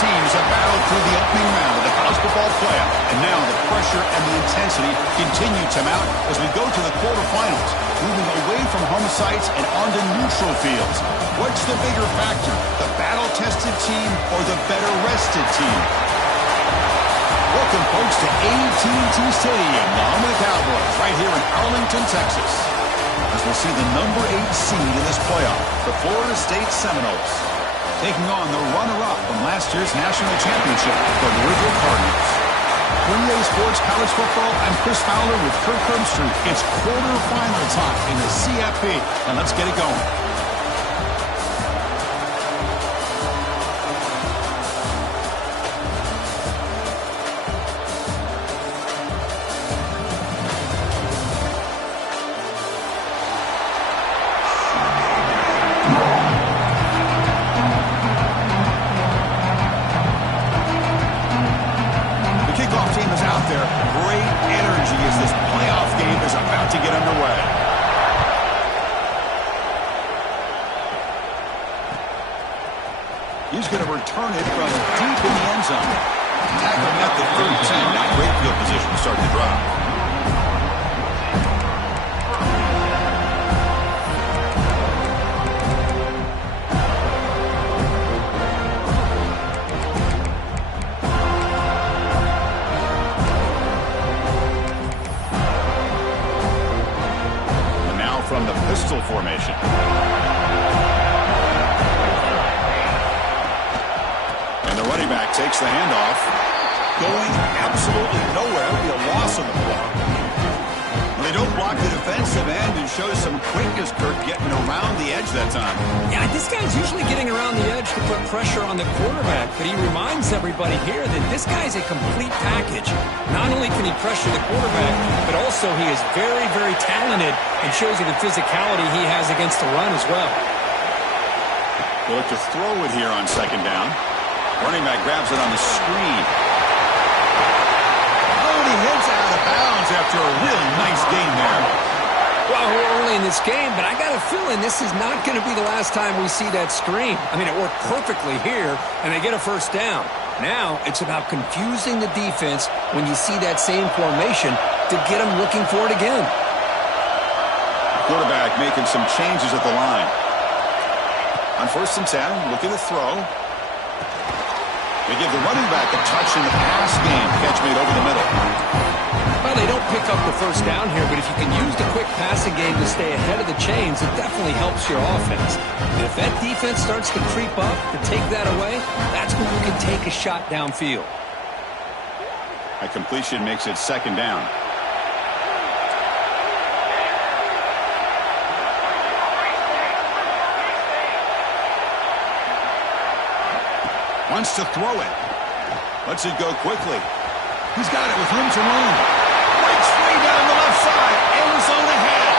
teams have battled through the opening round of the college football playoff, and now the pressure and the intensity continue to mount as we go to the quarterfinals, moving away from home sites and onto neutral fields. What's the bigger factor, the battle-tested team or the better-rested team? Welcome, folks, to AT&T Stadium, the home of the Cowboys, right here in Arlington, Texas, as we'll see the number 8 seed in this playoff, the Florida State Seminoles, taking on the runner-up from last year's national championship, the Louisville Cardinals. 28 Sports College Football, I'm Chris Fowler with Kirk Herbstreit. It's quarterfinal time in the CFP, and let's get it going. He's going to return it from deep in the end zone. Tackling at the 13. Not great field position to start the drive. And now from the pistol formation. Running back takes the handoff. Going absolutely nowhere. It'll be a loss on the block. Well, they don't block the defensive end and show some quickness, Kirk, getting around the edge that time. Yeah, this guy's usually getting around the edge to put pressure on the quarterback, but he reminds everybody here that this guy's a complete package. Not only can he pressure the quarterback, but also he is very, very talented and shows you the physicality he has against the run as well. We'll look to throw it here on second down. Running back grabs it on the screen. Oh, and he heads out of bounds after a really nice game there. Well, we're early in this game, but I got a feeling this is not going to be the last time we see that screen. I mean, it worked perfectly here, and they get a first down. Now, it's about confusing the defense when you see that same formation to get them looking for it again. Quarterback making some changes at the line. On 1st and 10, looking to throw. They give the running back a touch in the pass game. Catch made over the middle. Well, they don't pick up the first down here, but if you can use the quick passing game to stay ahead of the chains, it definitely helps your offense. And if that defense starts to creep up to take that away, that's when you can take a shot downfield. A completion makes it second down. Wants to throw it. Lets it go quickly. He's got it with room to roam. Breaks free down the left side. End zone ahead.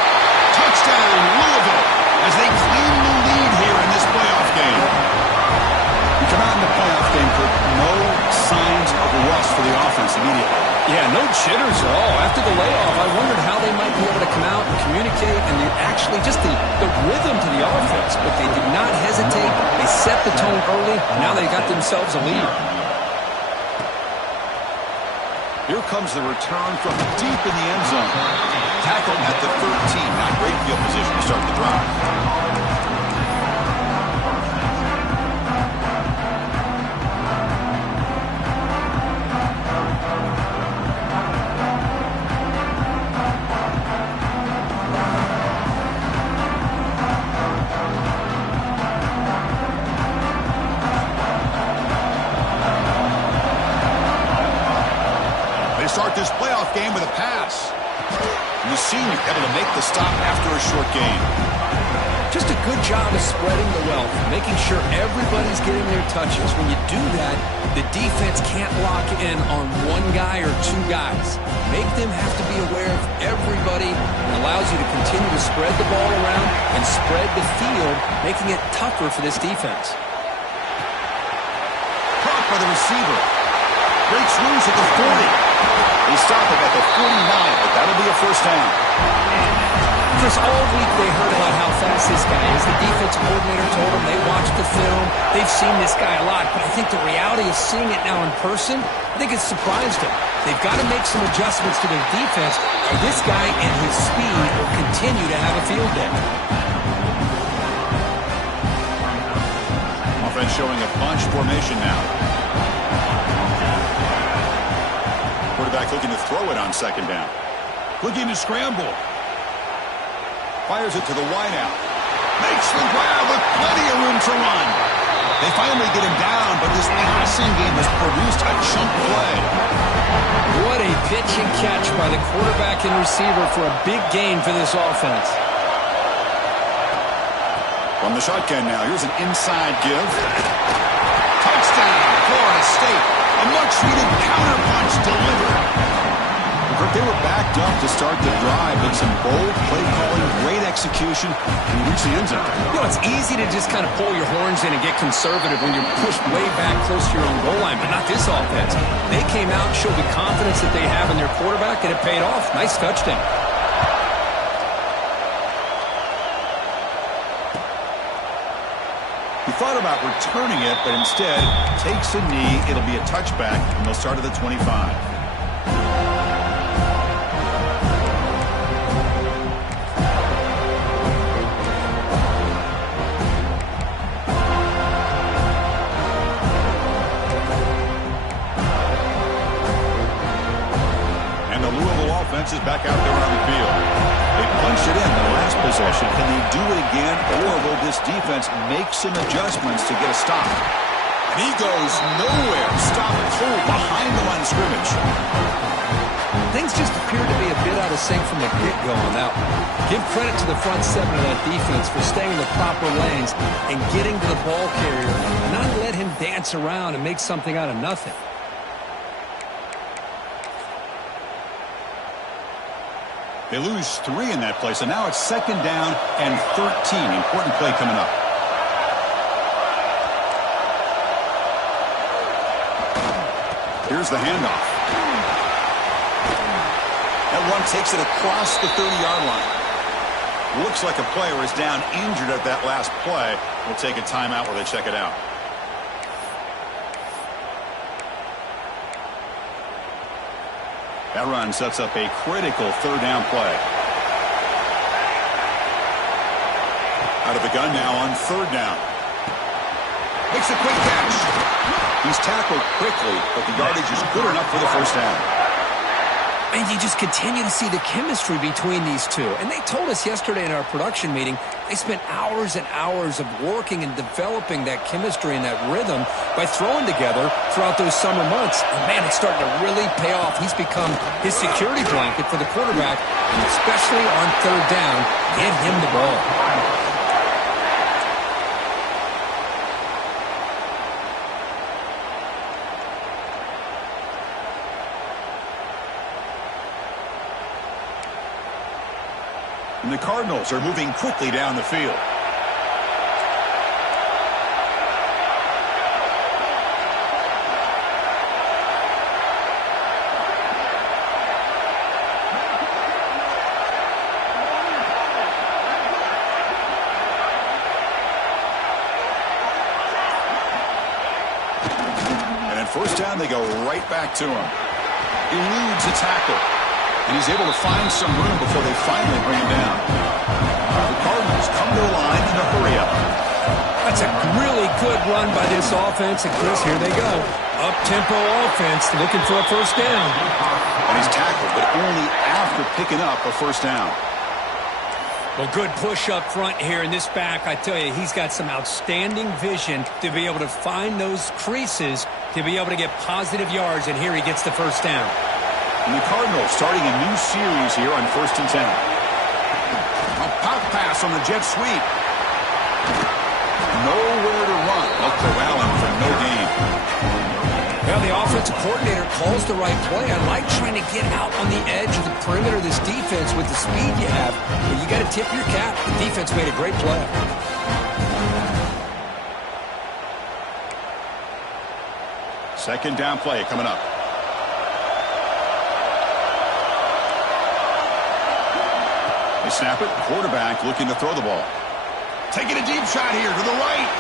Touchdown, Louisville, as they claim the lead here in this playoff game. We come out in the playoff game, Kirk. No signs of rust for the offense immediately. Yeah, no jitters at all. After the layoff, I wondered how they might be able to come out and communicate and actually just the rhythm to the offense. But they did not hesitate. They set the tone early. Now they got themselves a lead. Here comes the return from deep in the end zone. Tackled at the 13. Not great field position to start the drive. Start this playoff game with a pass. And the senior able to make the stop after a short game. Just a good job of spreading the wealth, making sure everybody's getting their touches. When you do that, the defense can't lock in on one guy or two guys. Make them have to be aware of everybody. It allows you to continue to spread the ball around and spread the field, making it tougher for this defense. Caught by the receiver. Breaks loose at the 40. They stop it at the 49, but that'll be a first down. Chris, all week they heard about how fast nice this guy is. The defensive coordinator told him they watched the film. They've seen this guy a lot, but I think the reality of seeing it now in person, I think it's surprised him. They've got to make some adjustments to their defense, or this guy and his speed will continue to have a field day. Offense showing a bunch formation now. Quarterback looking to throw it on second down. Looking to scramble. Fires it to the wideout. Makes the grab with plenty of room to run. They finally get him down, but this passing game has produced a chunk play. What a pitch and catch by the quarterback and receiver for a big gain for this offense. From the shotgun now, here's an inside give. Touchdown, Florida State. A much-needed counterpunch delivered. They were backed up to start the drive, but some bold play calling, great execution, and reach the end zone. You know, it's easy to just kind of pull your horns in and get conservative when you're pushed way back close to your own goal line, but not this offense. They came out and showed the confidence that they have in their quarterback, and it paid off. Nice touchdown. He thought about returning it, but instead takes a knee. It'll be a touchback, and they'll start at the 25. Is back out there on the field. They punched it in the last possession. Can they do it again, or will this defense make some adjustments to get a stop? And he goes nowhere. Stop cold behind the line of scrimmage. Things just appear to be a bit out of sync from the get-go on that one. Give credit to the front seven of that defense for staying in the proper lanes and getting to the ball carrier, and not let him dance around and make something out of nothing. They lose 3 in that play, so now it's second down and 13. Important play coming up. Here's the handoff. That one takes it across the 30-yard line. Looks like a player is down injured at that last play. We'll take a timeout while they check it out. That run sets up a critical third down play. Out of the gun now on third down. Makes a quick catch. He's tackled quickly, but the yardage is good enough for the first down. And you just continue to see the chemistry between these two. And they told us yesterday in our production meeting, they spent hours and hours of working and developing that chemistry and that rhythm by throwing together throughout those summer months. And, man, it's starting to really pay off. He's become his security blanket for the quarterback, and especially on third down, get him the ball. And the Cardinals are moving quickly down the field. And at first down, they go right back to him. Eludes a tackle. And he's able to find some room before they finally bring him down. The Cardinals come to the line in a hurry-up. That's a really good run by this offense. And, Chris, here they go. Up-tempo offense looking for a first down. And he's tackled, but only after picking up a first down. Well, good push up front here in this back. I tell you, he's got some outstanding vision to be able to find those creases, to be able to get positive yards, and here he gets the first down. And the Cardinals starting a new series here on 1st and 10. A pop pass on the jet sweep. Nowhere to run. They'll corral him for no gain. Well, the offensive coordinator calls the right play. I like trying to get out on the edge of the perimeter of this defense with the speed you have. But you got to tip your cap. The defense made a great play. Second down play coming up. They snap it. Quarterback looking to throw the ball. Taking a deep shot here to the right.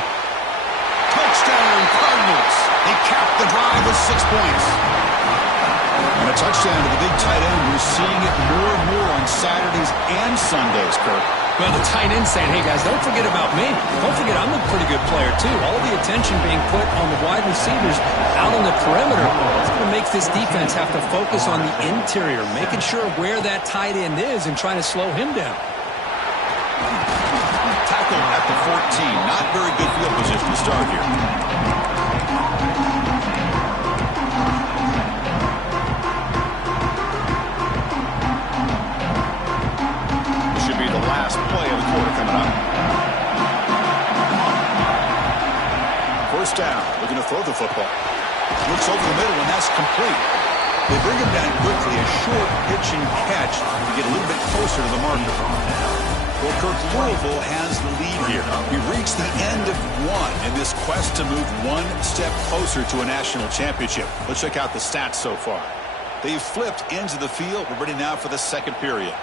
Touchdown, Cardinals. They capped the drive with 6 points. And a touchdown to the big tight end. We're seeing it more and more on Saturdays and Sundays, Kirk. Well, the tight end saying, hey, guys, don't forget about me. Don't forget I'm a pretty good player, too. All the attention being put on the wide receivers out on the perimeter. It's going to make this defense have to focus on the interior, making sure where that tight end is and trying to slow him down. Tackled at the 14. Not very good field position to start here. Last play of the quarter coming up. First down. Looking to throw the football. Looks over the middle, and that's complete. They bring him down quickly. A short pitch and catch to get a little bit closer to the marker. Well, Kirk, Louisville has the lead here. We've reached the end of one in this quest to move one step closer to a national championship. Let's check out the stats so far. They've flipped ends of the field. We're ready now for the second period.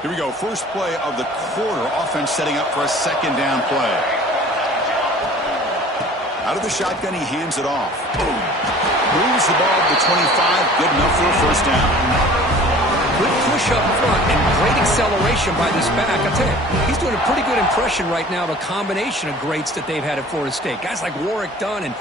Here we go. First play of the quarter. Offense setting up for a second down play. Out of the shotgun, he hands it off. Boom. Moves the ball to the 25. Good enough for a first down. Good push up front and great acceleration by this back. I'll tell you, he's doing a pretty good impression right now of a combination of greats that they've had at Florida State. Guys like Warwick Dunn and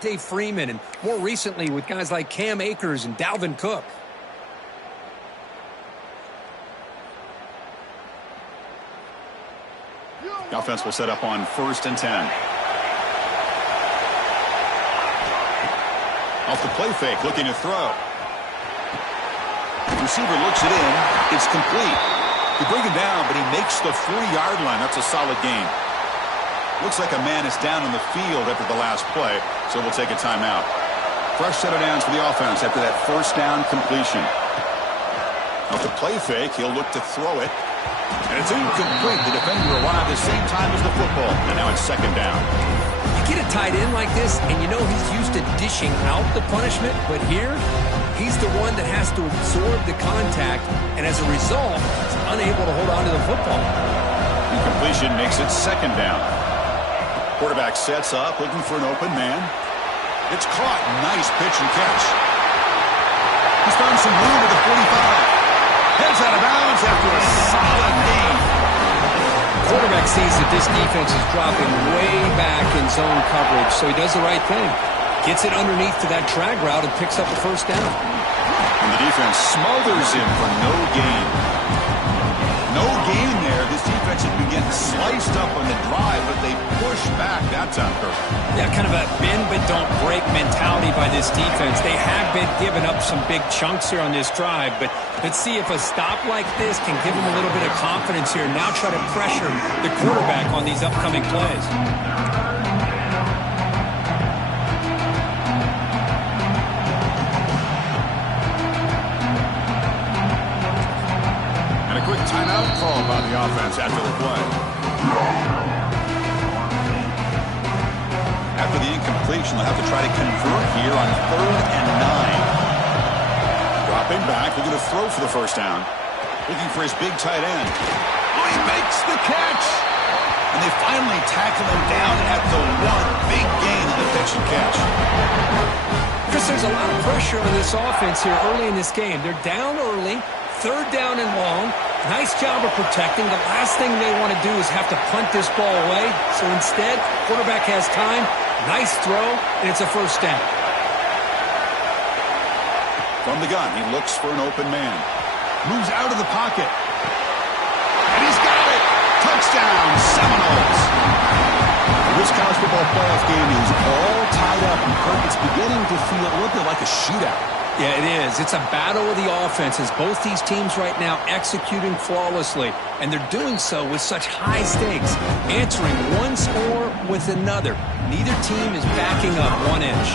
Dave Freeman, and more recently with guys like Cam Akers and Dalvin Cook. The offense will set up on 1st and 10. Off the play fake, looking to throw. The receiver looks it in. It's complete. They bring him down, but he makes the 40-yard line. That's a solid gain. Looks like a man is down on the field after the last play, so we'll take a timeout. Fresh set of downs for the offense after that first down completion. Off the play fake, he'll look to throw it. And it's incomplete. The defender arrived at the same time as the football, and now it's second down. You get a tight end like this, and you know he's used to dishing out the punishment, but here, he's the one that has to absorb the contact, and as a result, he's unable to hold on to the football. Incompletion makes it second down. Quarterback sets up, looking for an open man. It's caught. Nice pitch and catch. He's found some room at the 45. Heads out of bounds after a solid gain. Quarterback sees that this defense is dropping way back in zone coverage, so he does the right thing. Gets it underneath to that drag route and picks up the first down. And the defense smothers him for no gain. No gain there. This defense has been getting sliced up on the drive, but they push back that time, Kirk. Yeah, kind of a bend but don't break mentality by this defense. They have been giving up some big chunks here on this drive, but let's see if a stop like this can give them a little bit of confidence here. Now try to pressure the quarterback on these upcoming plays. Timeout call by the offense after the play. After the incompletion, they'll have to try to convert here on 3rd and 9. Dropping back, looking to throw for the first down. Looking for his big tight end. he makes the catch. And they finally tackle him down at the one. Big gain in the pitch and catch. Chris, there's a lot of pressure on this offense here early in this game. They're down early, third down and long. Nice job of protecting. The last thing they want to do is have to punt this ball away. So instead, quarterback has time. Nice throw, and it's a first down. From the gun, he looks for an open man. Moves out of the pocket. And he's got it! Touchdown, Seminoles! This college football playoff game is all tied up, and Kirk, it's beginning to feel a little bit like a shootout. Yeah, it is. It's a battle of the offenses. Both these teams right now executing flawlessly, and they're doing so with such high stakes, answering one score with another. Neither team is backing up 1 inch.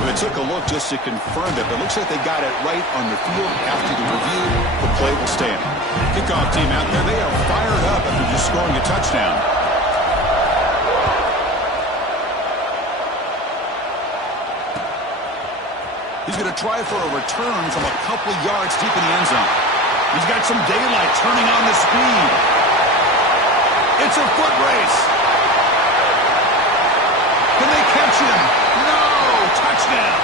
Well, it took a look just to confirm it, but it looks like they got it right on the field. After the review, the play will stand. Kickoff team out there, they are fired up after just scoring a touchdown. He's going to try for a return from a couple yards deep in the end zone. He's got some daylight turning on the speed. It's a foot race. Can they catch him? No! Touchdown!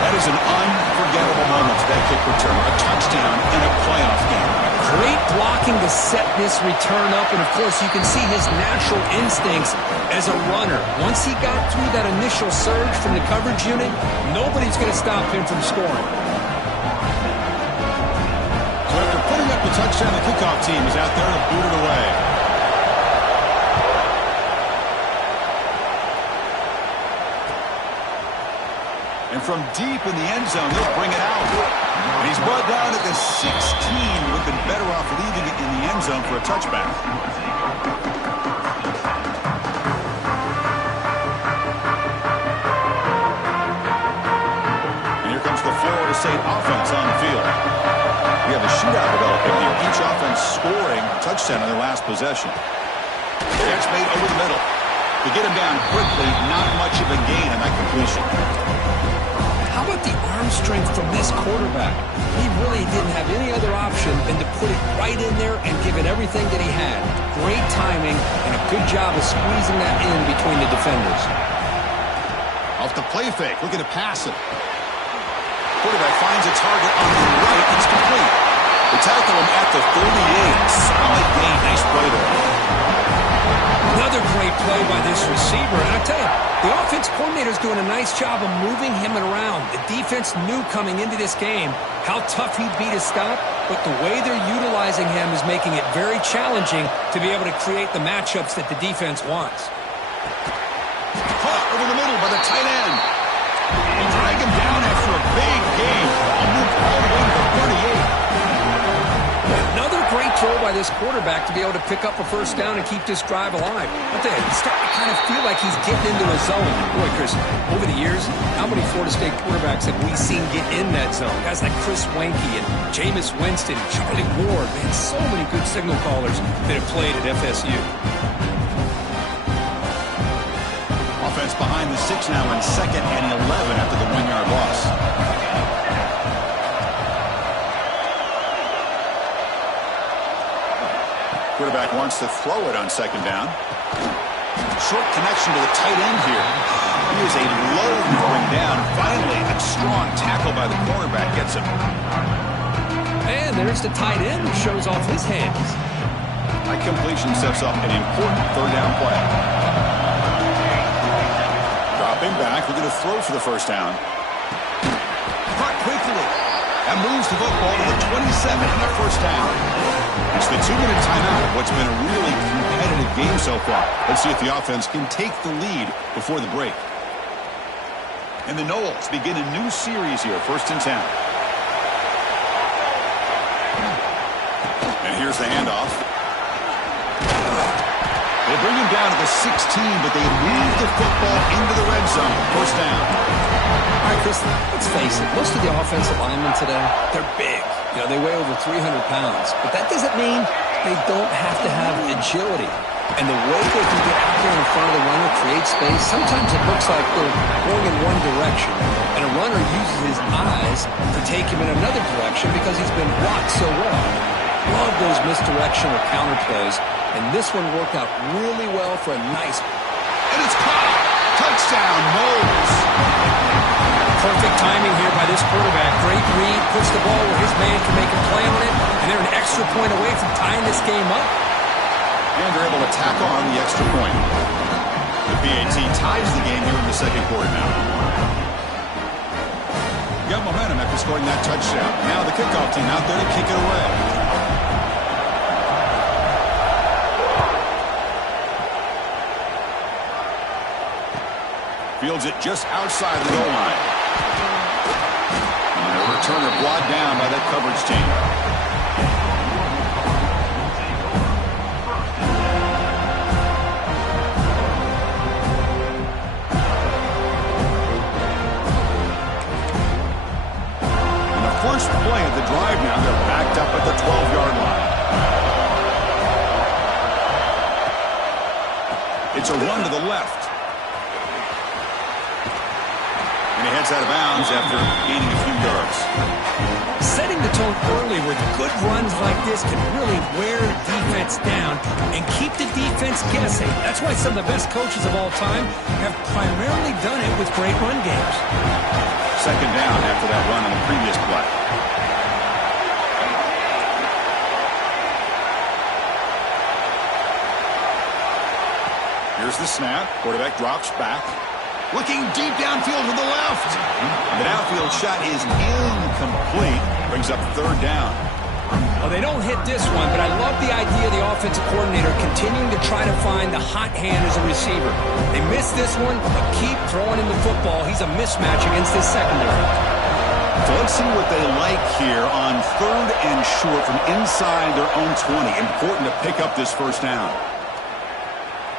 That is an unforgettable moment for that kick return. A touchdown in a playoff game. Great blocking to set this return up, and of course you can see his natural instincts as a runner. Once he got through that initial surge from the coverage unit, nobody's going to stop him from scoring. So after putting up the touchdown, the kickoff team is out there to boot it away. And from deep in the end zone, he'll bring it out. And he's brought down at the 16. Would have been better off leaving it in the end zone for a touchback. And here comes the Florida State offense on the field. We have a shootout developing here. Each offense scoring a touchdown on their last possession. Catch made over the middle. To get him down quickly, not much of a gain on that completion. How about the arm strength from this quarterback? He really didn't have any other option than to put it right in there and give it everything that he had. Great timing and a good job of squeezing that in between the defenders. Off the play fake, looking to pass it. Quarterback finds a target on the right. It's complete. They tackle him at the 38. Solid gain. Nice play there. Another great play by this receiver. And I tell you, the offense coordinator is doing a nice job of moving him around. The defense knew coming into this game how tough he'd be to stop, but the way they're utilizing him is making it very challenging to be able to create the matchups that the defense wants. Caught over the middle by the tight end. They drag him down after a big gain. I'll move all the way to the 38. Another great throw by this quarterback to be able to pick up a first down and keep this drive alive. But he's starting to kind of feel like he's getting into a zone. Boy, Chris, over the years, how many Florida State quarterbacks have we seen get in that zone? Guys like Chris Weinke and Jameis Winston, Charlie Ward. Man, so many good signal callers that have played at FSU. Offense behind the 6 now in 2nd and 11 after the 1-yard loss. Quarterback wants to throw it on 2nd down. Short connection to the tight end here. He is a load to bring down. Finally, a strong tackle by the cornerback gets him. And there's the tight end who shows off his hands. That completion sets up an important 3rd down play. Dropping back, we're going to throw for the first down. Caught quickly. That moves the football to the 27 and a first down. It's the 2-minute timeout of what's been a really competitive game so far. Let's see if the offense can take the lead before the break. And the Noles begin a new series here, 1st and 10. And here's the handoff. They bring him down to the 16, but they move the football into the red zone. First down. All right, Chris, let's face it. Most of the offensive linemen today, they're big. You know, they weigh over 300 pounds. But that doesn't mean they don't have to have agility. And the way they can get out there in front of the runner, create space, sometimes it looks like they're going in one direction. And a runner uses his eyes to take him in another direction because he's been blocked so well. Love those misdirectional counter plays, and this one worked out really well for a nice. And it's caught. Touchdown, Knowles. Perfect timing here by this quarterback. Great read, puts the ball where his man can make a play on it, and they're an extra point away from tying this game up. And they're able to tack on the extra point. The PAT ties the game here in the second quarter now. Got momentum after scoring that touchdown. Now the kickoff team out there to kick it away. Fields it just outside the goal line. And a returner brought down by that coverage team. And the first play of the drive now, they're backed up at the 12-yard line. It's a run to the left. And he heads out of bounds after gaining a few yards. Setting the tone early with good runs like this can really wear defense down and keep the defense guessing. That's why some of the best coaches of all time have primarily done it with great run games. Second down after that run on the previous play. Here's the snap. Quarterback drops back. Looking deep downfield to the left. The downfield shot is incomplete. Brings up third down. Well, they don't hit this one, but I love the idea of the offensive coordinator continuing to try to find the hot hand as a receiver. They missed this one, but keep throwing him the football. He's a mismatch against this secondary. So let's see what they like here on third and short from inside their own 20. Important to pick up this first down.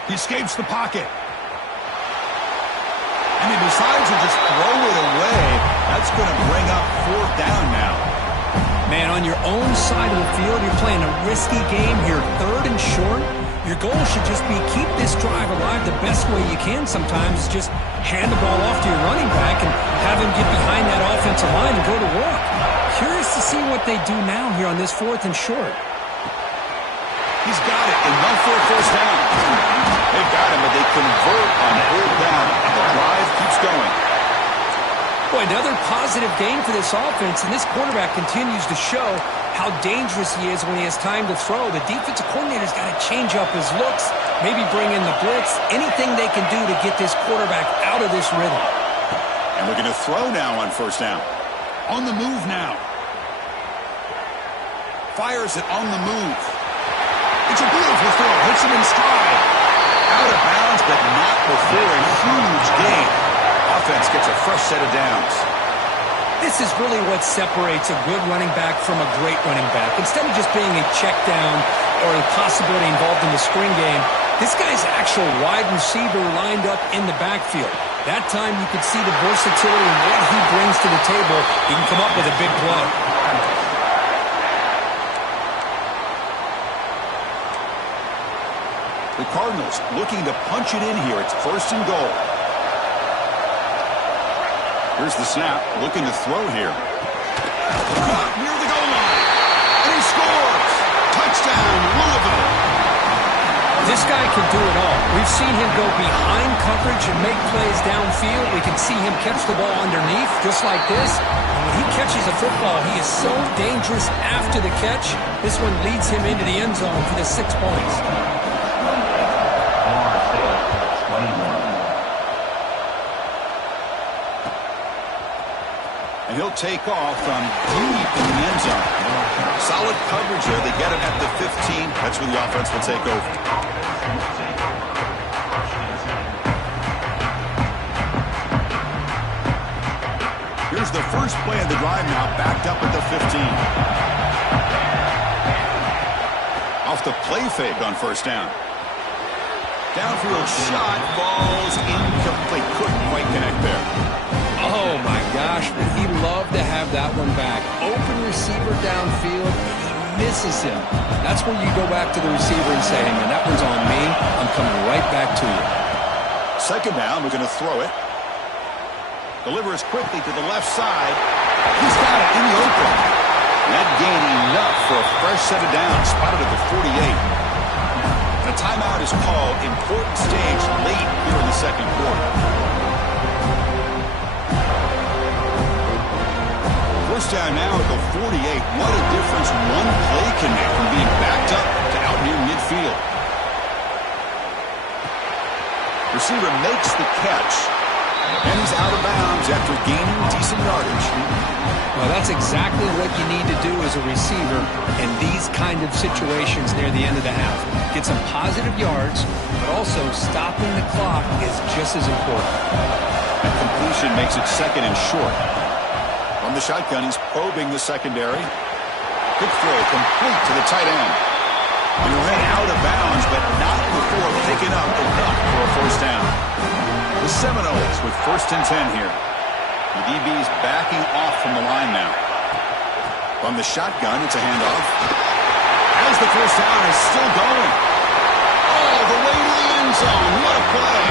He escapes the pocket. And he decides to just throw it away. That's going to bring up fourth down now. Man, on your own side of the field, you're playing a risky game here. Third and short, your goal should just be keep this drive alive the best way you can sometimes. Is just hand the ball off to your running back and have him get behind that offensive line and go to work. Curious to see what they do now here on this fourth and short. He's got it, enough for a first down. They've got him, but they convert on third down, and the drive keeps going. Boy, another positive game for this offense, and this quarterback continues to show how dangerous he is when he has time to throw. The defensive coordinator's got to change up his looks, maybe bring in the blitz, anything they can do to get this quarterback out of this rhythm. And we're going to throw now on first down. On the move now. Fires it on the move. It's a beautiful throw. Hits him in stride. Out of bounds, but not before a huge gain. Offense gets a fresh set of downs. This is really what separates a good running back from a great running back. Instead of just being a check down or a possibility involved in the screen game, this guy's actual wide receiver lined up in the backfield. That time you could see the versatility and what he brings to the table. He can come up with a big play. The Cardinals looking to punch it in here. It's first and goal. Here's the snap. Looking to throw here. Caught near the goal line. And he scores. Touchdown, Louisville. This guy can do it all. We've seen him go behind coverage and make plays downfield. We can see him catch the ball underneath, just like this. And when he catches a football, he is so dangerous after the catch. This one leads him into the end zone for the 6 points. And he'll take off from deep in the end zone. Solid coverage there. They get him at the 15. That's where the offense will take over. Here's the first play of the drive now, backed up at the 15. Off the play fake on first down. Downfield shot falls incomplete. Couldn't quite connect there. Oh, my gosh, would he love to have that one back. Open receiver downfield, and he misses him. That's where you go back to the receiver and say, hey, man, that one's on me. I'm coming right back to you. Second down, we're going to throw it. Delivers quickly to the left side. He's got it in the open. That gained enough for a fresh set of downs, spotted at the 48. A timeout is called. Important stage late here in the second quarter. First down now at the 48. What a difference one play can make from being backed up to out near midfield. Receiver makes the catch, and he's out of bounds after gaining decent yardage. Well, that's exactly what you need to do as a receiver in these kind of situations near the end of the half. Get some positive yards, but also stopping the clock is just as important. That completion makes it second and short. From the shotgun, he's probing the secondary. Quick throw complete to the tight end. He ran out of bounds, but not before picking up enough for a first down. The Seminoles with 1st and 10 here. The DB's backing off from the line now. From the shotgun, it's a handoff. As the first down is still going. Oh, the way to the end zone. What a play.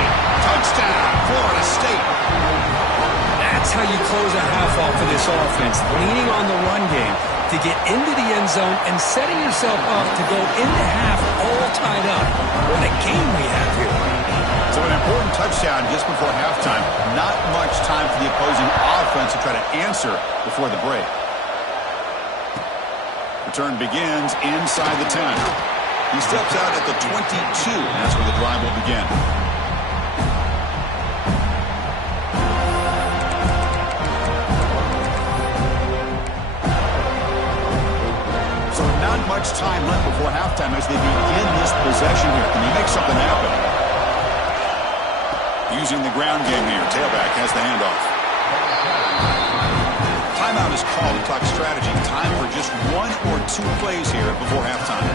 Touchdown, Florida State. That's how you close a half off of this offense, leaning on the run game to get into the end zone and setting yourself up to go into half all tied up. What a game we have here. So an important touchdown just before halftime. Not much time for the opposing offense to try to answer before the break. Return begins inside the 10. He steps out at the 22, and that's where the drive will begin. So not much time left before halftime as they begin this possession here. Can you make something happen? Using the ground game here. Tailback has the handoff. Timeout is called to talk strategy. Time for just 1 or 2 plays here before halftime.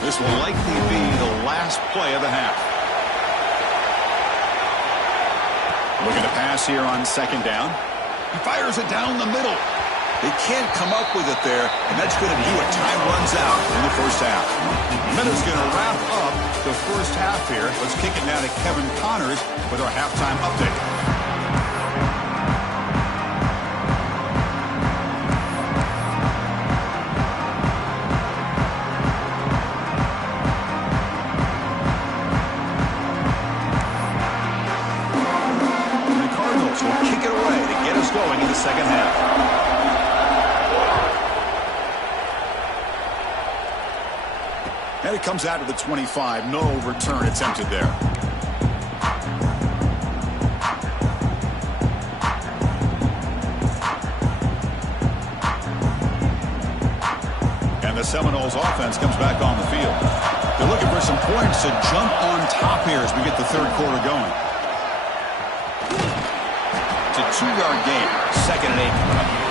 This will likely be the last play of the half. Looking to pass here on 2nd down. He fires it down the middle. They can't come up with it there, and that's going to be what time runs out in the first half. And that is going to wrap up the first half here. Let's kick it now to Kevin Connors with our halftime update. The Cardinals will kick it away to get us going in the second half. And it comes out to the 25. No return attempted there. And the Seminoles offense comes back on the field. They're looking for some points to jump on top here as we get the third quarter going. It's a 2-yard gain. 2nd and 8.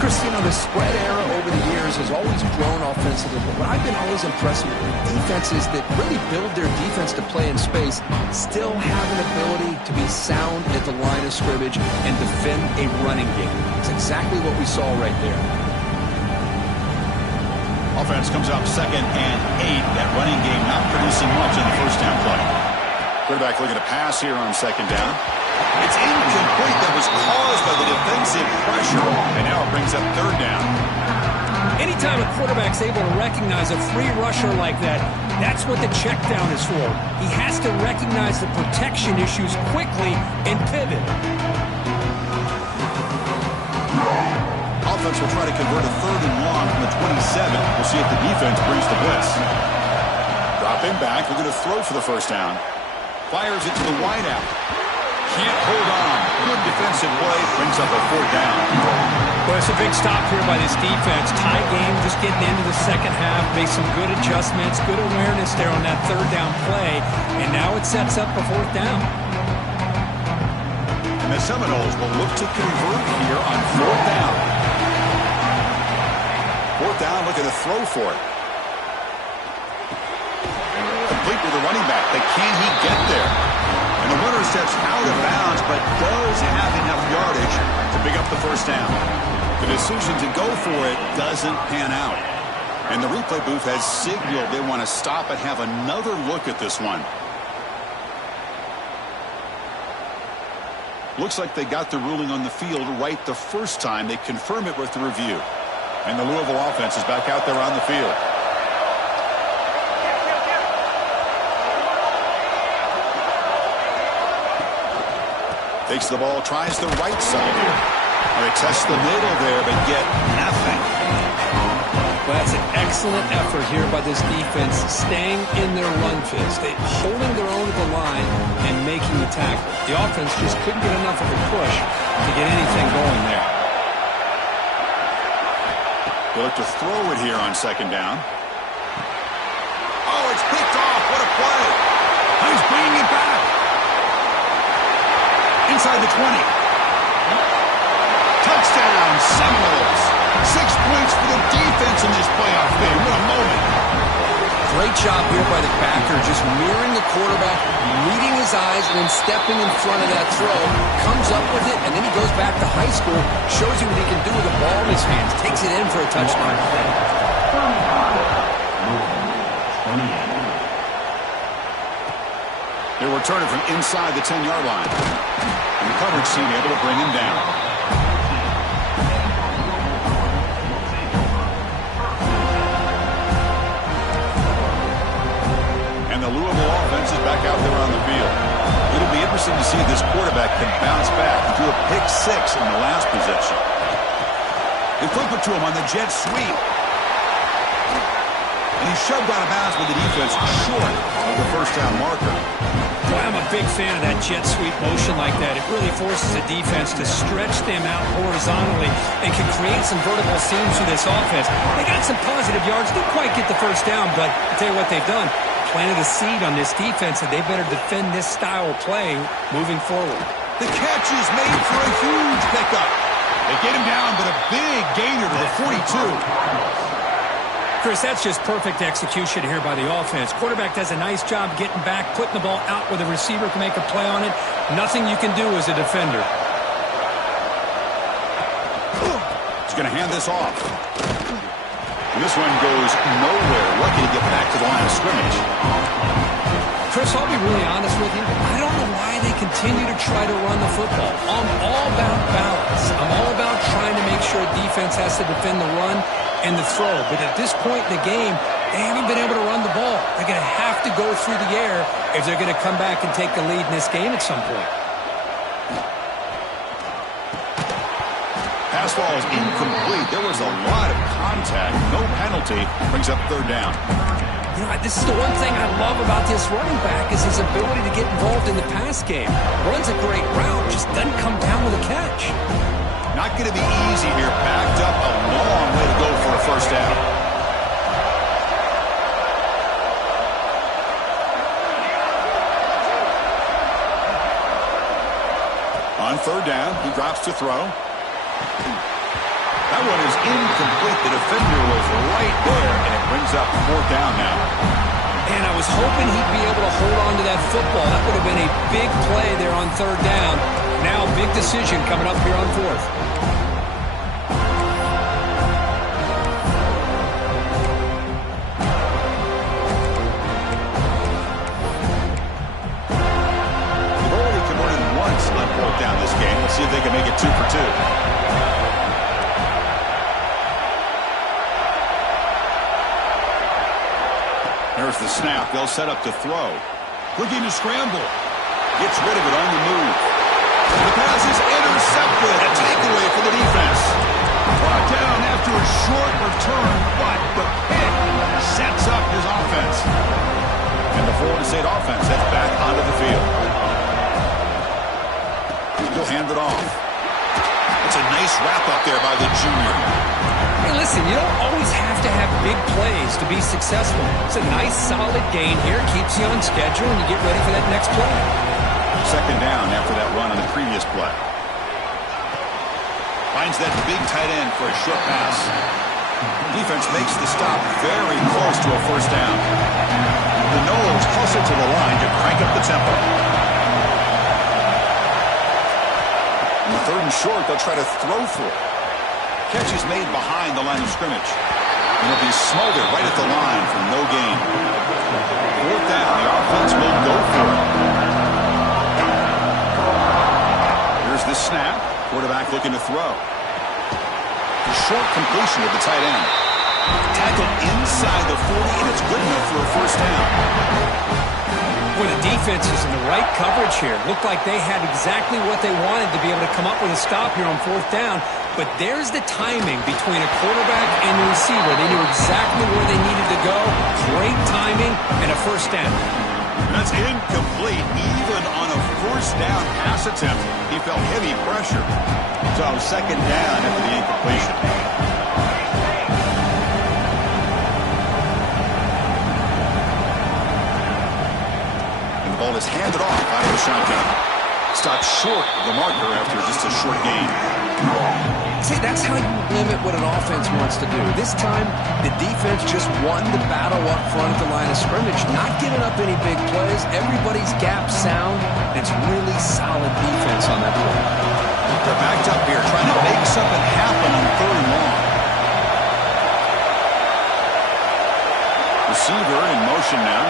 Chris, you know, the spread era over the years has always grown offensively, but what I've been always impressed with defenses that really build their defense to play in space still have an ability to be sound at the line of scrimmage and defend a running game. It's exactly what we saw right there. Offense comes up 2nd and 8. That running game not producing much in the first down play. Quarterback looking to pass here on 2nd down. It's incomplete. That was caused by the defensive pressure, and now it brings up 3rd down. Anytime a quarterback's able to recognize a free rusher like that, that's what the check down is for. He has to recognize the protection issues quickly and pivot. Offense will try to convert a 3rd and long from the 27. We'll see if the defense brings the blitz. Dropping back, looking to throw for the first down. Fires it to the wideout. Can't hold on. Good defensive play. Brings up a 4th down. Well, it's a big stop here by this defense. Tie game, just getting into the second half. Made some good adjustments, good awareness there on that 3rd down play. And now it sets up a 4th down. And the Seminoles will look to convert here on 4th down. 4th down, looking to throw for it. Complete with the running back. But can he get there? And the runner steps out of bounds, but does have enough yardage to pick up the first down. The decision to go for it doesn't pan out. And the replay booth has signaled they want to stop and have another look at this one. Looks like they got the ruling on the field right the first time. They confirm it with the review. And the Louisville offense is back out there on the field. Takes the ball, tries the right side here. They test the middle there, but get nothing. Well, that's an excellent effort here by this defense, staying in their run phase. They holding their own at the line and making the tackle. The offense just couldn't get enough of a push to get anything going there. They look to throw it here on second down. Oh, it's picked off. What a play. He's bringing it back. Inside the 20. Touchdown, Seminoles. 6 points for the defense in this playoff game. What a moment. Great job here by the backer, just mirroring the quarterback, reading his eyes, and then stepping in front of that throw. Comes up with it, and then he goes back to high school, shows you what he can do with the ball in his hands, takes it in for a touchdown. They return it from inside the 10-yard line. And the coverage team able to bring him down. And the Louisville offense is back out there on the field. It'll be interesting to see if this quarterback can bounce back. He threw a pick 6 in the last possession. They flip it to him on the jet sweep. And he's shoved out of bounds with the defense short of the first down marker. Boy, I'm a big fan of that jet sweep motion like that. It really forces the defense to stretch them out horizontally and can create some vertical seams through this offense. They got some positive yards. Didn't quite get the first down, but I'll tell you what they've done. Planted a seed on this defense, and they better defend this style of play moving forward. The catch is made for a huge pickup. They get him down, but a big gainer to the 42. Chris, that's just perfect execution here by the offense. Quarterback does a nice job getting back, putting the ball out where the receiver can make a play on it. Nothing you can do as a defender. He's going to hand this off. And this one goes nowhere. Lucky to get back to the line of scrimmage. Chris, I'll be really honest with you. I don't know why they continue to try to run the football. I'm all about balance. I'm all about trying to make sure defense has to defend the run and the throw. But at this point in the game, they haven't been able to run the ball. They're going to have to go through the air if they're going to come back and take the lead in this game at some point. Pass ball is incomplete. There was a lot of contact. No penalty. Brings up third down. You know, this is the one thing I love about this running back is his ability to get involved in the pass game. Runs a great route, just doesn't come down with a catch. Not going to be easy here. Backed up a long way to go for a first down. On third down, he drops to throw. That one is incomplete. The defender was right there, and it brings up fourth down now. And I was hoping he'd be able to hold on to that football. That would have been a big play there on third down. Now, big decision coming up here on fourth. They've already converted once on fourth down this game. Let's see if they can make it 2 for 2. There's the snap. They'll set up to throw. Looking to scramble. Gets rid of it on the move. The pass is intercepted. A takeaway for the defense. Brought down after a short return, but the pick sets up his offense. And the Florida State offense heads back onto the field. He'll hand it off. It's a nice wrap-up there by the junior. Hey, listen, you don't always have to have big plays to be successful. It's a nice, solid gain here. Keeps you on schedule, and you get ready for that next play. Second down after that run on the previous play. Finds that big tight end for a short pass. Defense makes the stop very close to a first down. The Noles hustle to the line to crank up the tempo. On third and short, they'll try to throw for it. Catch is made behind the line of scrimmage. And he'll be smothered right at the line for no gain. Fourth down, the offense will go for it. Here's the snap. Quarterback looking to throw. The short completion of the tight end. Tackle inside the 40, and it's good enough for a first down. Well, the defense is in the right coverage here. Looked like they had exactly what they wanted to be able to come up with a stop here on fourth down. But there's the timing between a quarterback and the receiver. They knew exactly where they needed to go. Great timing and a first down. That's incomplete. Even on a first down pass attempt, he felt heavy pressure. So second down after the incompletion. And the ball is handed off out of the shotgun. Stopped short of the marker after just a short gain. See, that's how you limit what an offense wants to do. This time, the defense just won the battle up front at the line of scrimmage, not giving up any big plays. Everybody's gap sound, and it's really solid defense on that play. They're backed up here, trying to make something happen on third and long. Receiver in motion now.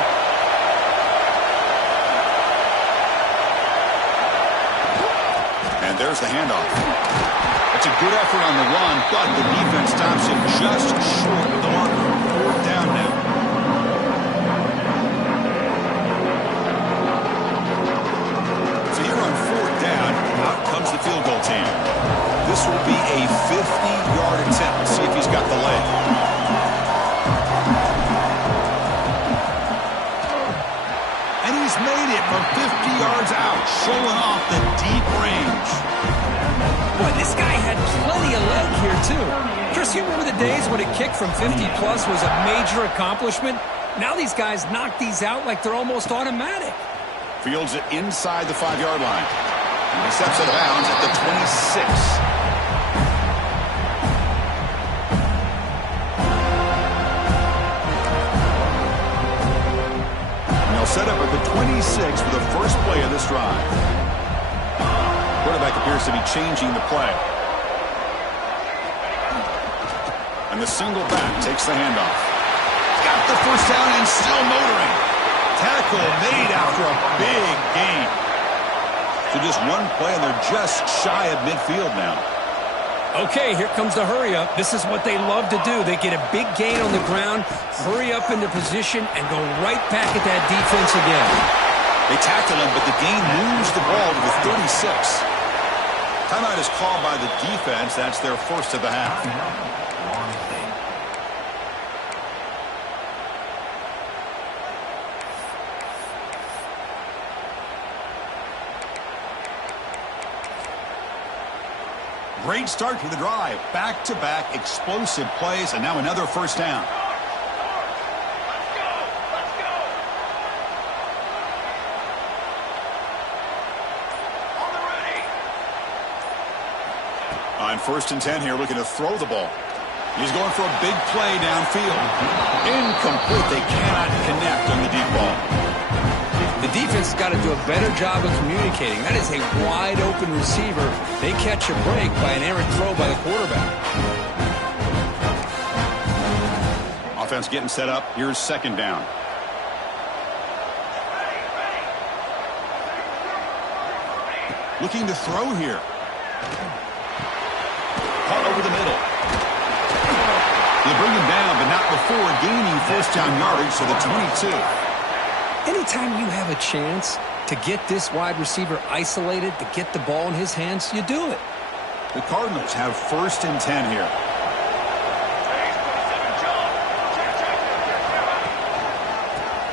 And there's the handoff. It's a good effort on the run, but the defense stops him just short of the marker. Fourth down now. So here on fourth down, out comes the field goal team. This will be a 50-yard attempt. Let's see if he's got the leg. And he's made it from 50 yards out, showing off the deep range. Boy, this guy had plenty of leg here, too. Chris, you remember the days when a kick from 50-plus was a major accomplishment? Now these guys knock these out like they're almost automatic. Fields it inside the 5-yard line. He steps out of bounds at the 26. And they'll set up at the 26 for the first play of this drive. Quarterback appears to be changing the play. And the single back takes the handoff. Got the first down and still motoring. Tackle made after a big gain. So just one play, and they're just shy of midfield now. Okay, here comes the hurry up. This is what they love to do. They get a big gain on the ground, hurry up into position, and go right back at that defense again. They tackle him, but the gain moves the ball to the 36. Timeout is called by the defense. That's their first of the half. Great start to the drive. Back-to-back explosive plays, and now another first down. On 1st and 10 here, looking to throw the ball. He's going for a big play downfield. Incomplete. They cannot connect on the deep ball. The defense has got to do a better job of communicating. That is a wide-open receiver. They catch a break by an errant throw by the quarterback. Offense getting set up. Here's second down. Looking to throw here. Caught over the middle. They bring him down, but not before gaining first down yardage to the 22. Anytime you have a chance to get this wide receiver isolated, to get the ball in his hands, you do it. The Cardinals have 1st and 10 here.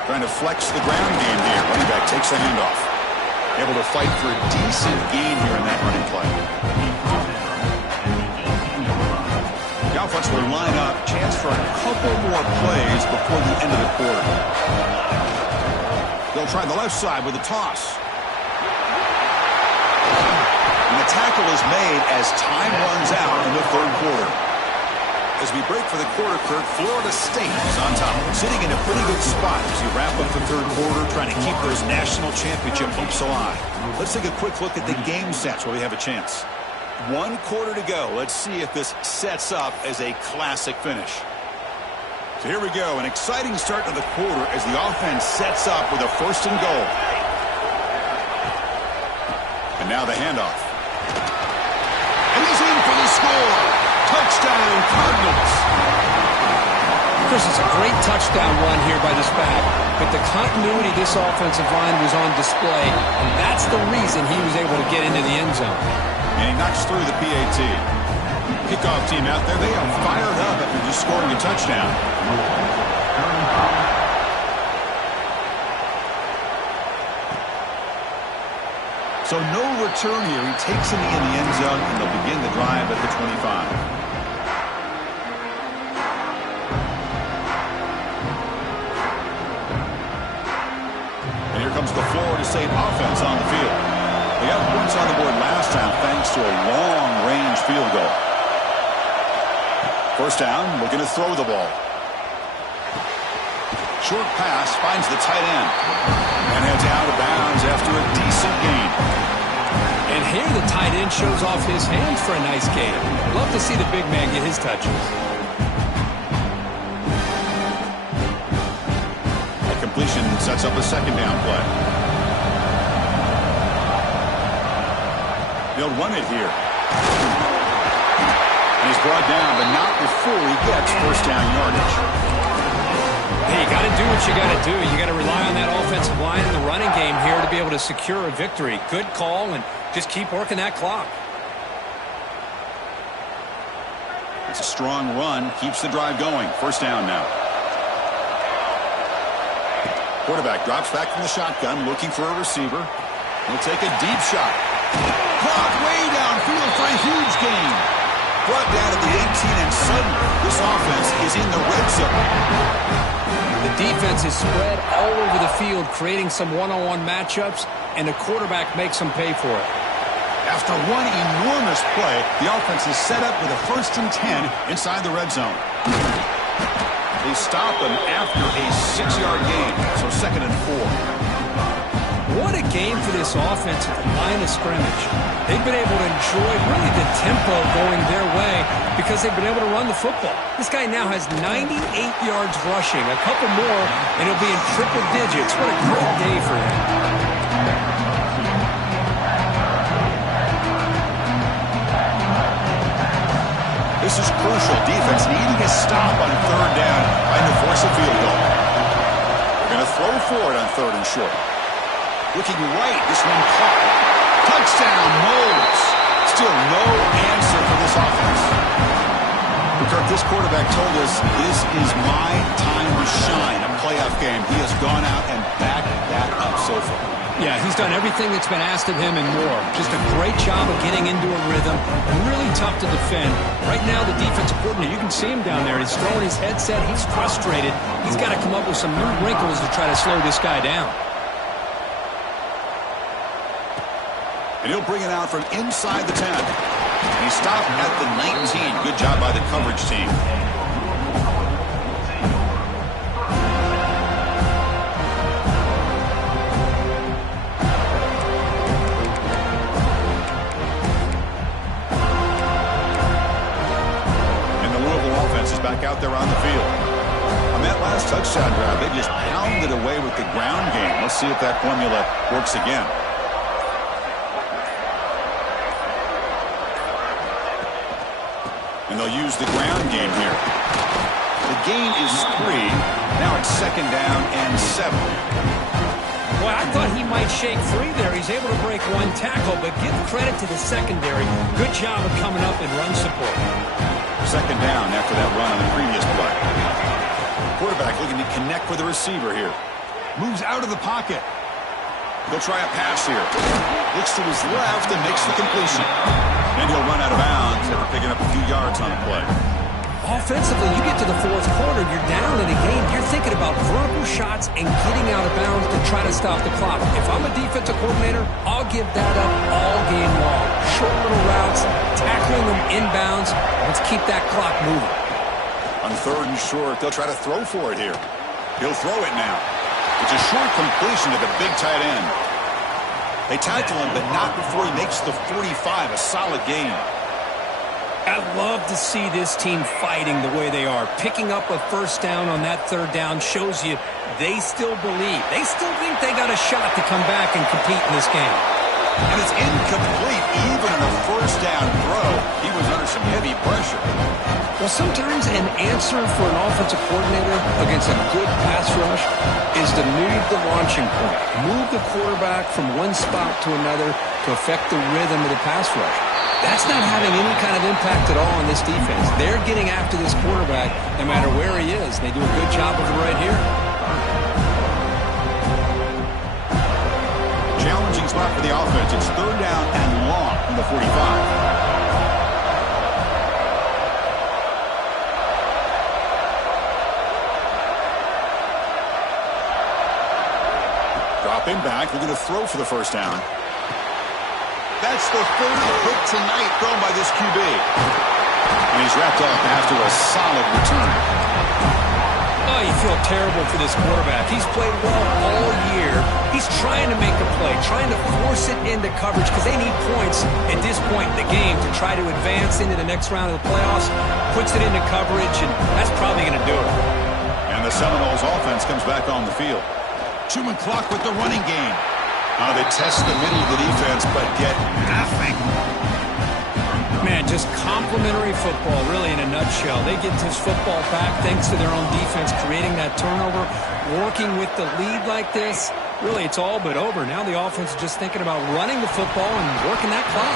Trying to flex the ground game here. Running back takes the handoff. Able to fight for a decent gain here in that running play. The offense will line up. Chance for a couple more plays before the end of the quarter. They'll try the left side with a toss. And the tackle is made as time runs out in the third quarter. As we break for the quarter, Kirk, Florida State is on top, sitting in a pretty good spot as you wrap up the third quarter, trying to keep those national championship hopes alive. Let's take a quick look at the game stats where we have a chance. 1 quarter to go. Let's see if this sets up as a classic finish. So here we go, an exciting start to the quarter as the offense sets up with a 1st and goal. And now the handoff. And he's in for the score. Touchdown, Cardinals. Chris, it's a great touchdown run here by this back, but the continuity of this offensive line was on display, and that's the reason he was able to get into the end zone. And he knocks through the PAT. Kickoff team out there, they are fired up after just scoring a touchdown. So no return here. He takes it in the end zone, and they'll begin the drive at the 25. And here comes the Florida State offense on the field. They got points on the board last time thanks to a long-range field goal. 1st down, looking to throw the ball. Short pass finds the tight end. And heads out of bounds after a decent gain. And here the tight end shows off his hands for a nice gain. Love to see the big man get his touches. That completion sets up a 2nd down play. They'll run it here. And he's brought down, but not before he gets 1st down yardage. Hey, you got to do what you got to do. You got to rely on that offensive line and the running game here to be able to secure a victory. Good call, and just keep working that clock. It's a strong run. Keeps the drive going. 1st down now. Quarterback drops back from the shotgun, looking for a receiver. He'll take a deep shot. Caught way downfield for a huge gain. Brought down at the 18, and suddenly this offense is in the red zone. The defense is spread all over the field, creating some one-on-one matchups, and the quarterback makes them pay for it. After one enormous play, the offense is set up with a 1st and 10 inside the red zone. They stop him after a 6-yard gain, so 2nd and 4. What a game for this offense at the line of scrimmage. They've been able to enjoy really the tempo going their way because they've been able to run the football. This guy now has 98 yards rushing, a couple more, and he'll be in triple digits. What a great day for him. This is crucial. Defense needing a stop on 3rd down, trying to force a field goal. They're going to throw for it on 3rd and short. Looking right, this one caught. Touchdown, Knowles. Still no answer for this offense. Kirk, this quarterback told us this is my time to shine, a playoff game. He has gone out and backed that up so far. Yeah, he's done everything that's been asked of him and more. Just a great job of getting into a rhythm. Really tough to defend. Right now, the defensive coordinator, you can see him down there. He's throwing his headset. He's frustrated. He's got to come up with some new wrinkles to try to slow this guy down. And he'll bring it out from inside the 10. And he stopped at the 19. Good job by the coverage team. And the Louisville offense is back out there on the field. On that last touchdown drive, they just pounded away with the ground game. Let's see if that formula works again. And they'll use the ground game here. The gain is 3. Now it's 2nd down and 7. Well, I thought he might shake free there. He's able to break one tackle, but give credit to the secondary. Good job of coming up and run support. 2nd down after that run on the previous play. Quarterback looking to connect with the receiver here. Moves out of the pocket. He'll try a pass here. Looks to his left and makes the completion. And he'll run out of bounds after picking up a few yards on the play. Offensively, you get to the 4th quarter, you're down in a game. You're thinking about vertical shots and getting out of bounds to try to stop the clock. If I'm a defensive coordinator, I'll give that up all game long. Short little routes, tackling them inbounds. Let's keep that clock moving. On 3rd and short, they'll try to throw for it here. He'll throw it now. It's a short completion to the big tight end. They tackle him, but not before he makes the 45, a solid gain. I love to see this team fighting the way they are. Picking up a first down on that third down shows you they still believe. They still think they got a shot to come back and compete in this game. And it's incomplete even on a first down throw. He was under some heavy pressure. Well, sometimes an answer for an offensive coordinator against a good pass rush is to move the launching point. Move the quarterback from one spot to another to affect the rhythm of the pass rush. That's not having any kind of impact at all on this defense. They're getting after this quarterback no matter where he is. They do a good job of it right here. Challenging spot for the offense. It's third down and long from the 45. Dropping back. They're going to throw for the first down. That's the third hit tonight thrown by this QB. And he's wrapped up after a solid return. Oh, you feel terrible for this quarterback. He's played well all year. He's trying to make a play, trying to force it into coverage because they need points at this point in the game to try to advance into the next round of the playoffs. Puts it into coverage, and that's probably going to do it. And the Seminoles offense comes back on the field. 2-man clock with the running game. They test the middle of the defense, but get nothing. Man, just complimentary football, really, in a nutshell. They get this football back thanks to their own defense, creating that turnover, working with the lead like this. Really, it's all but over. Now the offense is just thinking about running the football and working that clock.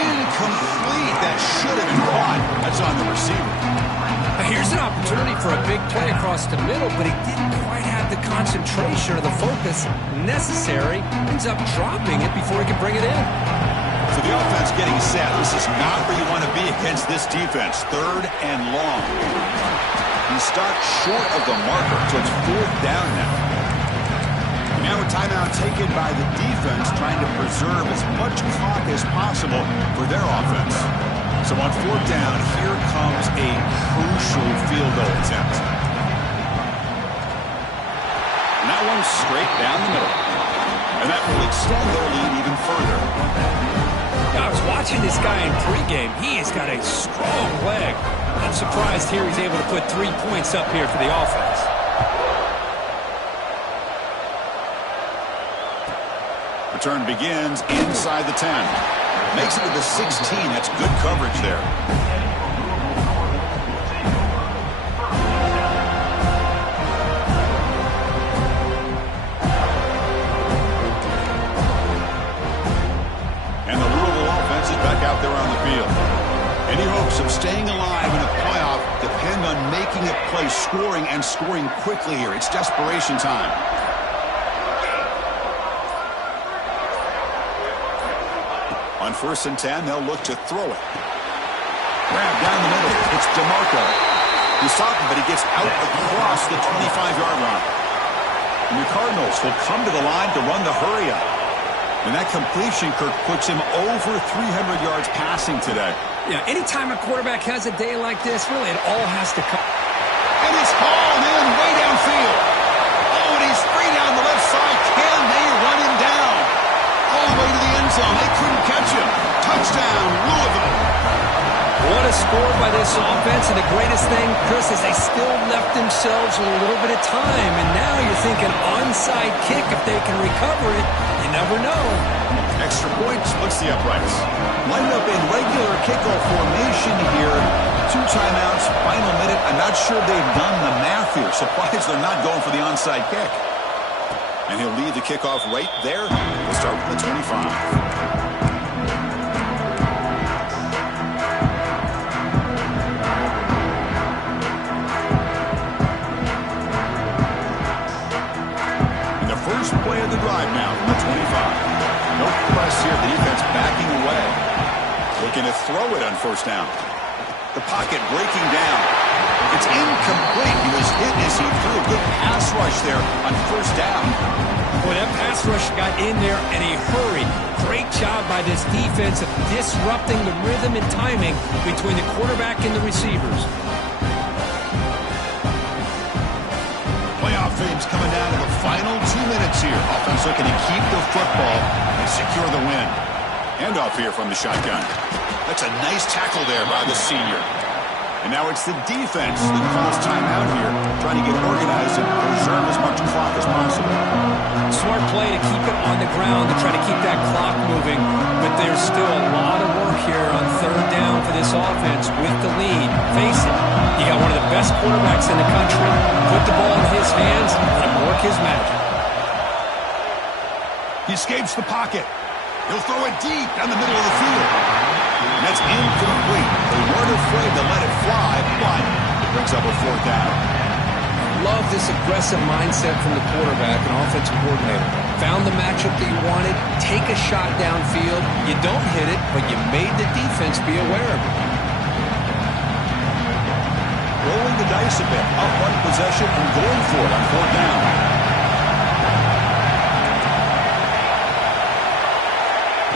Incomplete. That should have been caught. That's on the receiver. Here's an opportunity for a big play across the middle, but he didn't quite have the concentration or the focus necessary. Ends up dropping it before he can bring it in. So the offense getting set. This is not where you want to be against this defense. Third and long. He stopped short of the marker, so it's fourth down now. And now a timeout taken by the defense, trying to preserve as much clock as possible for their offense. So on fourth down, here comes a crucial field goal attempt. And that one's straight down the middle. And that will extend their lead even further. I was watching this guy in pregame. He has got a strong leg. I'm surprised here he's able to put 3 points up here for the offense. Return begins inside the 10. Makes it to the 16. That's good coverage there. And the Louisville offense is back out there on the field. Any hopes of staying alive in a playoff depend on making a play, scoring, and scoring quickly here. It's desperation time. On 1st and 10, they'll look to throw it. Grab down the middle. It's DeMarco. He stopped him, but he gets out across the 25-yard line. And the Cardinals will come to the line to run the hurry-up. And that completion, Kirk, puts him over 300 yards passing today. Yeah, anytime a quarterback has a day like this, really, it all has to come. And it's hauled in way downfield. Oh, and he's free down the left side. Can they run him down? All the way to the end zone. They couldn't catch him. Touchdown, Louisville. What a score by this offense. And the greatest thing, Chris, is they still left themselves with a little bit of time. And now you're thinking onside kick if they can recover it. You never know. Extra point splits the uprights. Lined up in regular kickoff formation here. 2 timeouts, final minute. I'm not sure they've done the math here. Surprised they're not going for the onside kick. And he'll lead the kickoff right there. We'll start with the 25. First play of the drive now from the 25. No press here. The defense backing away. Looking to throw it on 1st down. The pocket breaking down. It's incomplete. He was hit as he threw a good pass rush there on 1st down. Boy, that pass rush got in there in a hurry. Great job by this defense of disrupting the rhythm and timing between the quarterback and the receivers. Playoff games coming down to the final 2 minutes here. Offense looking to keep the football and secure the win. Handoff here from the shotgun. That's a nice tackle there by the senior. And now it's the defense that calls timeout here, trying to get organized and preserve as much clock as possible. Smart play to keep it on the ground to try to keep that clock moving, but there's still a lot of work here on third down for this offense with the lead. Face it, you got one of the best quarterbacks in the country. Put the ball in his hands, let him work his magic. He escapes the pocket. He'll throw it deep down the middle of the field. And that's incomplete. They weren't afraid to let it fly, but it brings up a fourth down. Love this aggressive mindset from the quarterback and offensive coordinator. Found the matchup that you wanted, take a shot downfield. You don't hit it, but you made the defense be aware of it. Rolling the dice a bit, up one possession and going for it on fourth down.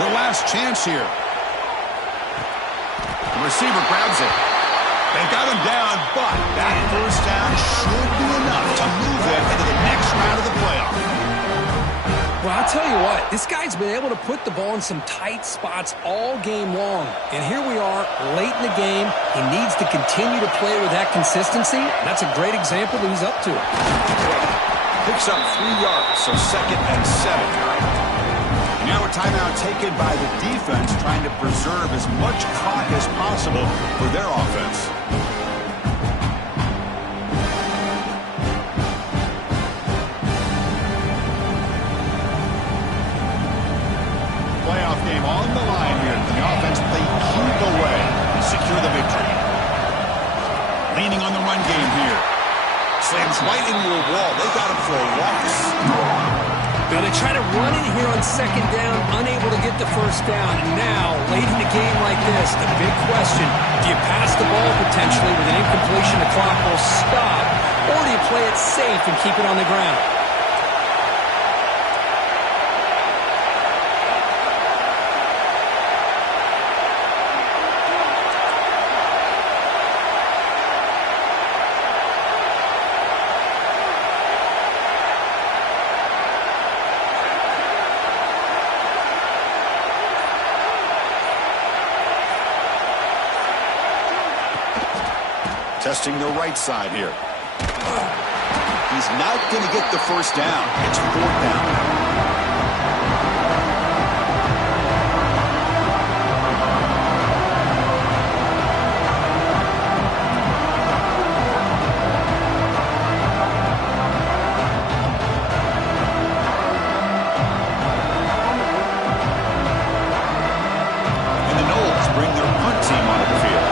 Their last chance here. The receiver grabs it. They got him down, but that first down should be enough to move them into the next round of the playoff. Well, I'll tell you what, this guy's been able to put the ball in some tight spots all game long. And here we are, late in the game. He needs to continue to play with that consistency. That's a great example that he's up to it. Picks up 3 yards, so 2nd and 7. Now a timeout taken by the defense, trying to preserve as much clock as possible for their offense. Playoff game on the line here. The offense played keep away to secure the victory. Leaning on the run game here. Slams right into a wall. They got him for a loss. Now they try to run it here on 2nd down, unable to get the first down. And now, late in a game like this, the big question, do you pass the ball potentially with an incompletion, the clock will stop, or do you play it safe and keep it on the ground? Testing the right side here. He's not going to get the first down. It's 4th down. And the Noles bring their punt team onto the field.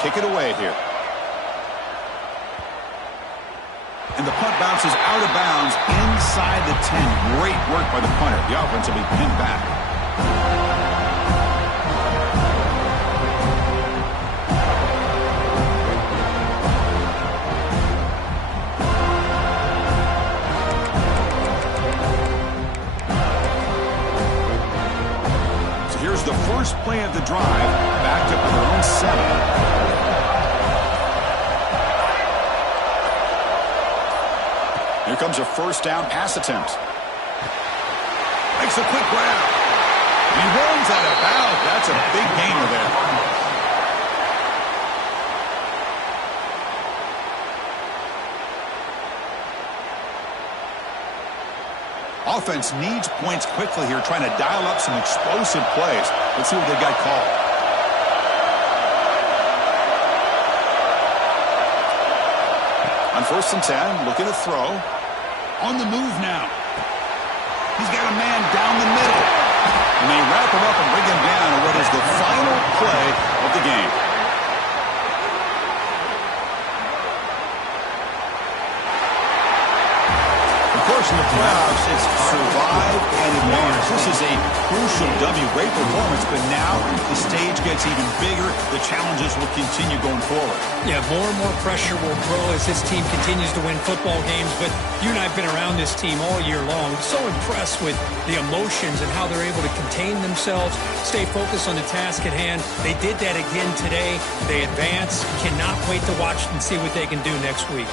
Kick it away here. And the punt bounces out of bounds inside the 10. Great work by the punter. The offense will be pinned back. So here's the first play of the drive, backed up with their own 7. Here comes a first down pass attempt. Makes a quick grab. He runs out of bounds. That's a big gainer there. Offense needs points quickly here, trying to dial up some explosive plays. Let's see what they got called. On 1st and 10, looking to throw. On the move now. He's got a man down the middle. And they wrap him up and bring him down in what is the final play of the game. Of course, in the playoffs, it's survive and advance. This is a crucial W. Great performance, but now the stage gets even bigger. The challenges will continue going forward. Yeah, more and more pressure will grow as this team continues to win football games, but you and I have been around this team all year long. So impressed with the emotions and how they're able to contain themselves, stay focused on the task at hand. They did that again today. They advance. Cannot wait to watch and see what they can do next week.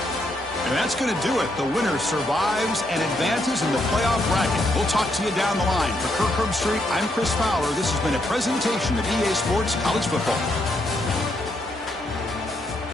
And that's going to do it. The winner survives and advances in the playoff bracket. We'll talk to you down the line. For Kirk Herbstreit, I'm Chris Fowler. This has been a presentation of EA Sports College Football.